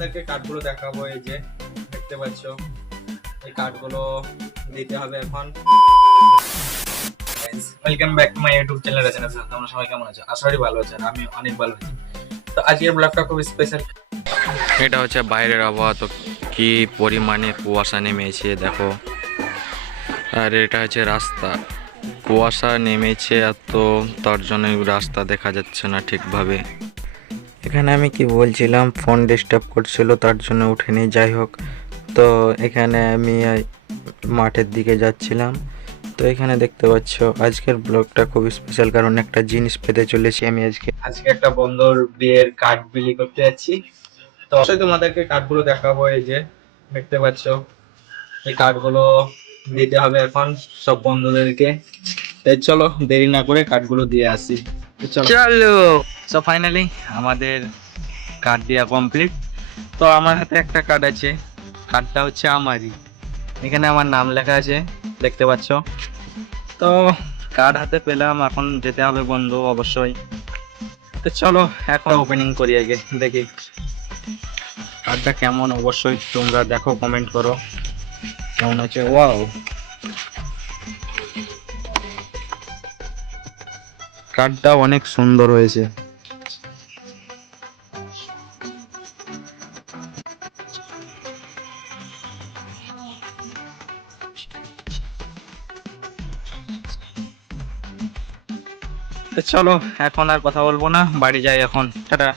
আপনাদেরকে কার্ডগুলো দেখাবো। এই যে দেখতে পাচ্ছ, এই কার্ডগুলো দিতে হবে এখন। Welcome back to my YouTube channel Rajna sir. তোমরা সবাই কেমন আছো? আশা করি ভালো আছেন, আমি অনেক ভালো আছি। তো আজকের ব্লগটা খুব স্পেশাল। এটা হচ্ছে বাইরের আবহাওয়া, তো কি পরিমাণে কুয়াশা নেমেছে দেখো। আর এটা হচ্ছে রাস্তা, কুয়াশা নেমেছে এত, তার জন্য রাস্তা দেখা যাচ্ছে না ঠিকভাবে। এখানে আমি কি বলছিলাম, ফোন ডিস্টার্ব করছিল তার জন্য উঠেনি। যাই হোক, তো এখানে আমি মাঠের দিকে যাচ্ছিলাম। তো এখানে দেখতে পাচ্ছ আজকের ব্লগটা খুব স্পেশাল, কারণ একটা জিনিস পেতে চলেছি আমি আজকে একটা বন্ধুর বিয়ের কার্ড বিলি করতে যাচ্ছি। তো অবশ্যই তোমাদেরকে কার্ডগুলো দেখাবো। এই যে দেখতে পাচ্ছ, এই কার্ডগুলো দিতে হবে এখন সব বন্ধুদেরকে। তাই চলো দেরি না করে কার্ডগুলো দিয়ে আসি। তো চলো। সো ফাইনালি আমাদের কার্ড দেওয়া কমপ্লিট। তো আমার হাতে একটা কার্ড আছে, কার্ডটা হচ্ছে আমারই। এখানে আমার নাম লেখা আছে দেখতে পাচ্ছ। তো কার্ড হাতে পেলাম, এখন যেতে হবে বন্ধু অবশ্যই। তো চলো এখন ওপেনিং করি, আগে দেখি কার্ডটা কেমন। অবশ্যই তোমরা দেখো, কমেন্ট করো কেমন আছে। ওয়াও, কার্ডটা অনেক সুন্দর হয়েছে। তো চলো এখন আর কথা বলবো না, বাড়ি যাই এখন, টাটা।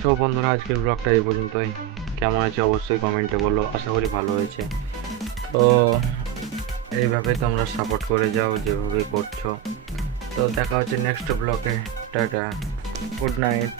তো বন্ধুরা, আজকের ব্লগটা এই পর্যন্তই। কেমন আছে অবশ্যই কমেন্টে বলো, আশা করি ভালো হয়েছে। তো এইভাবে তোমরা সাপোর্ট করে যাও যেভাবে করছো। তো দেখা হচ্ছে নেক্সট ব্লগে। Tata, good night.